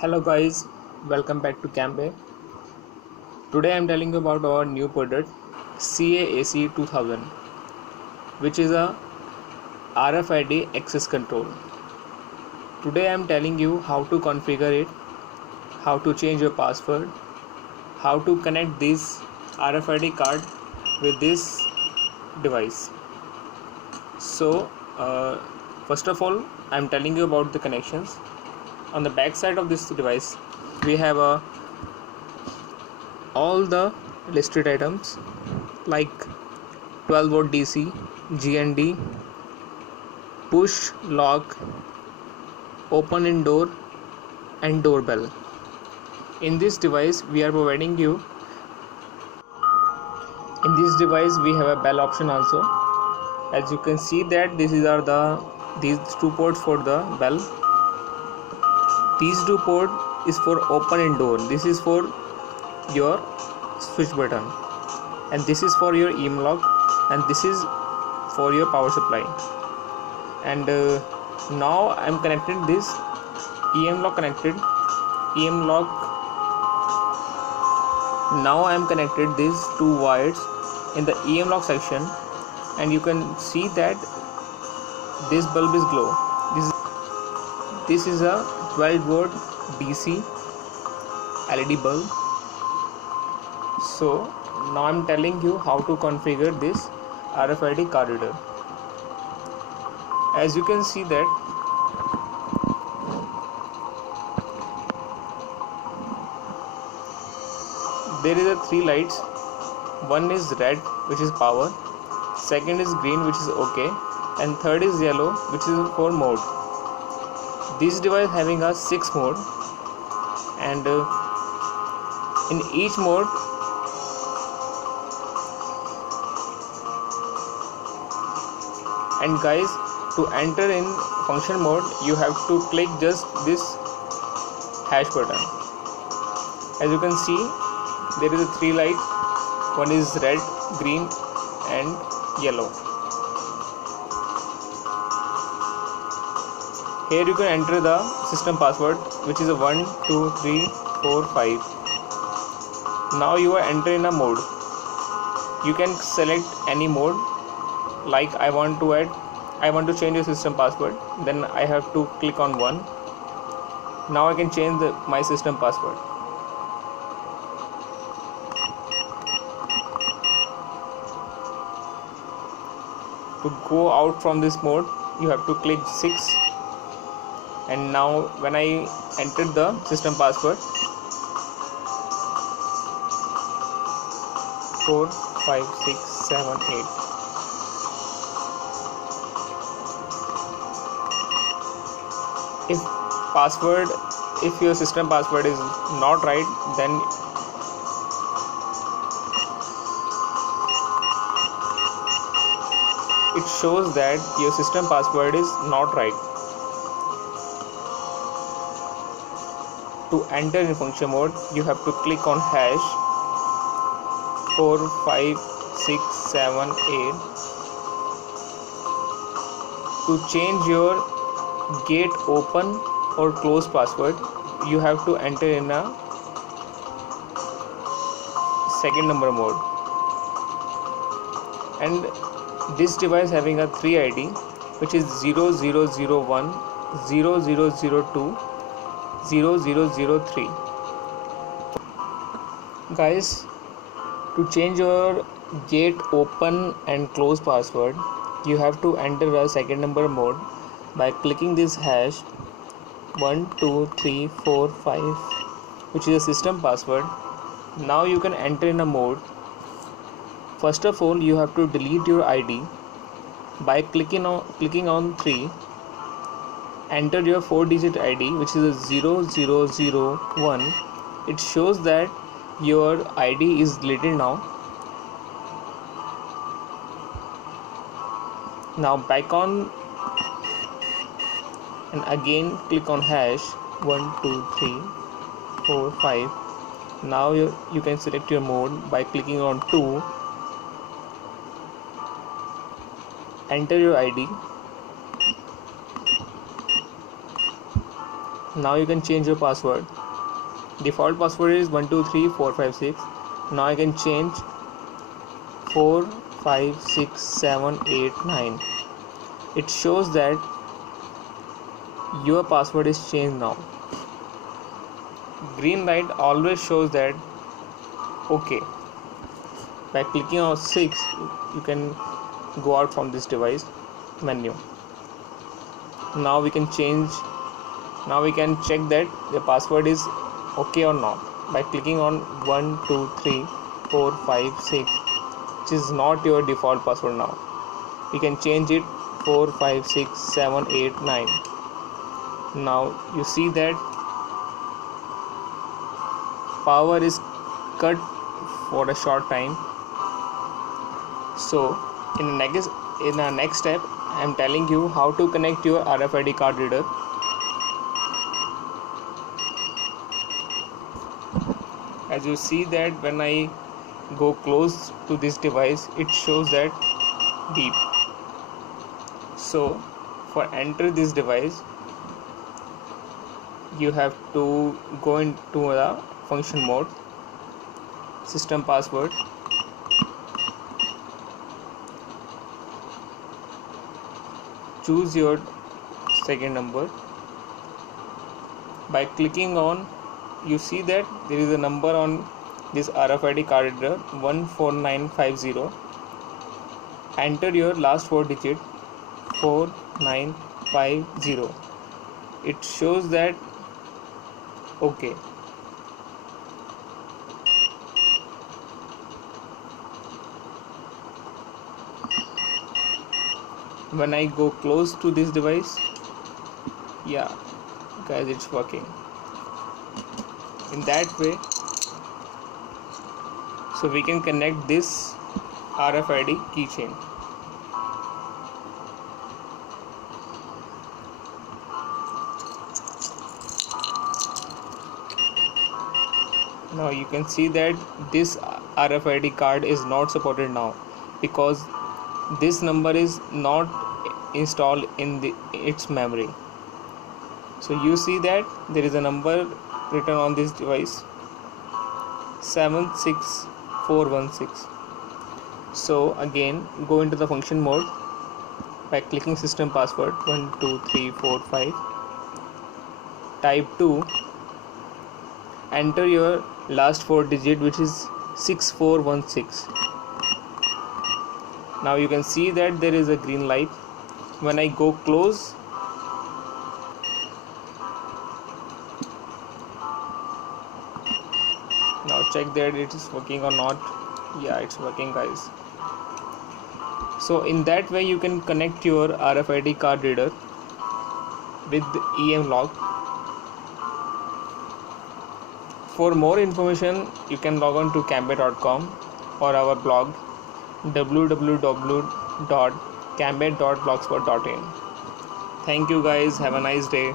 Hello guys, welcome back to Cambe. Today I am telling you about our new product CAAC 2000, which is a RFID access control. Today I am telling you how to configure it, how to change your password, how to connect this RFID card with this device. So first of all I am telling you about the connections. On the back side of this device we have all the listed items like 12 volt DC, GND, push, lock, open in door and doorbell. In this device we are providing you, in this device we have a bell option also. As you can see that these two ports for the bell. These two port is for open and door. This is for your switch button, and this is for your EM lock, and this is for your power supply. And now I am connected this EM lock connected. EM lock. Now I am connected these two wires in the EM lock section, and you can see that this bulb is glow. This is a 12 volt DC LED bulb. So now I'm telling you how to configure this RFID card reader. As you can see that there is a three lights. One is red, which is power, second is green, which is OK, and third is yellow, which is for mode. This device having a 6 mode, and in each mode and guys, to enter in function mode you have to click just this hash button. As you can see there is a three light, one is red, green and yellow. Here you can enter the system password, which is a 1 2 3 4 5. Now you are entering a mode. You can select any mode, like I want to change the system password, then I have to click on 1. Now I can change my system password. To go out from this mode you have to click 6, and now when I entered the system password 4 5 6 7 8, if your system password is not right, then it shows that your system password is not right. To enter in function mode you have to click on hash 4 5 6 7 8. To change your gate open or close password you have to enter in a second number mode. And this device having a 3 ID, which is 0001 0002 0003. Guys, to change your gate open and close password you have to enter a second number mode by clicking this hash 1 2 3 4 5, which is a system password. Now you can enter in a mode. First of all you have to delete your ID by clicking on 3. Enter your 4-digit ID, which is a 0001. It shows that your ID is deleted now. Now back on and again click on hash 1 2 3 4 5. Now you can select your mode by clicking on 2. Enter your ID. Now you can change your password. Default password is 123456. Now I can change 4 5 6 7 8 9. It shows that your password is changed now. Green light always shows that okay. By clicking on 6, you can go out from this device menu. Now we can change. Now we can check that the password is okay or not by clicking on 1 2 3 4 5 6, which is not your default password. Now we can change it 4 5 6 7 8 9. Now you see that power is cut for a short time. So in the next step, I am telling you how to connect your RFID card reader. As you see that when I go close to this device, it shows that beep. So for enter this device, you have to go into the function mode, system password, choose your second number. By clicking on, you see that there is a number on this RFID card reader 14950. Enter your last 4 digit 4950. It shows that okay. When I go close to this device, yeah guys, it's working in that way. So we can connect this RFID keychain. Now you can see that this RFID card is not supported now because this number is not installed in its memory. So you see that there is a number written on this device 76416. So again, go into the function mode by clicking system password 1 2 3 4 5. Type 2. Enter your last 4 digit, which is 6416. Now you can see that there is a green light. When I go close, now check that it is working or not. Yeah, it's working guys. So in that way you can connect your RFID card reader with EM lock. For more information, you can log on to cambay.com or our blog www.cambay.blogspot.in. Thank you guys. Have a nice day.